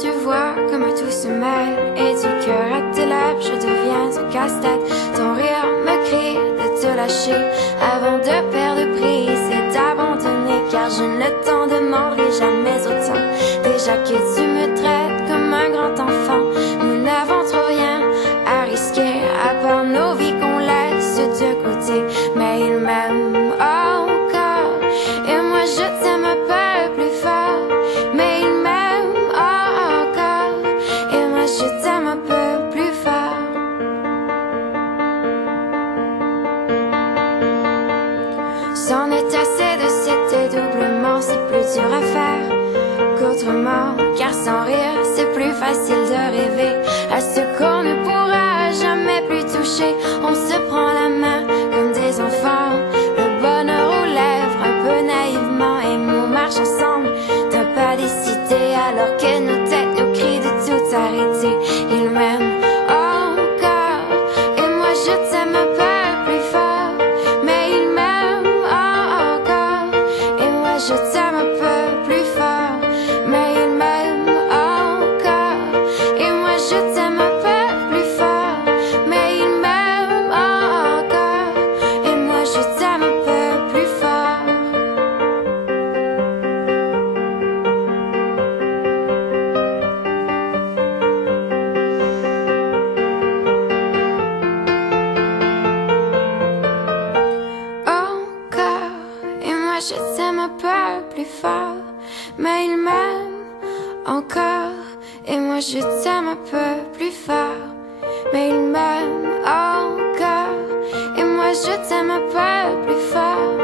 tu vois comme tout se mêle. Et du cœur à tes lèvres, je deviens un casse-tête. Ton rire me crie de te lâcher avant de perdre prise et d'abandonner. Car je ne t'en demanderai jamais autant. Déjà que tu me traites comme un grand enfant, nous n'avons trop rien à risquer à part nos vies qu'on laisse de côté. Mais il m'aime encore et moi je t'aime un peu plus fort. Mais il m'aime encore et moi je t'aime un peu plus fort. C'en est assez de cet dédoublement, c'est plus dur à faire qu'autrement. Car sans rire c'est plus facile de rêver à ce qu'on ne pourra jamais plus toucher. On se prend la main comme des enfants, le bonheur aux lèvres un peu naïvement, et on marche ensemble d'un pas décidé alors que nos têtes nous crient de tout arrêter. Il m'aime encore et moi je t'aime un peu plus fort. Mais il m'aime encore et moi je t'aime un peu plus fort. Mais il m'aime encore et moi je t'aime un peu plus fort. Mais il m'aime encore et moi je t'aime un peu plus fort. Encore et moi je t'aime un peu plus fort. Mais il m'aime encore et moi je t'aime un peu plus fort. Mais il m'aime encore et moi je t'aime un peu plus fort.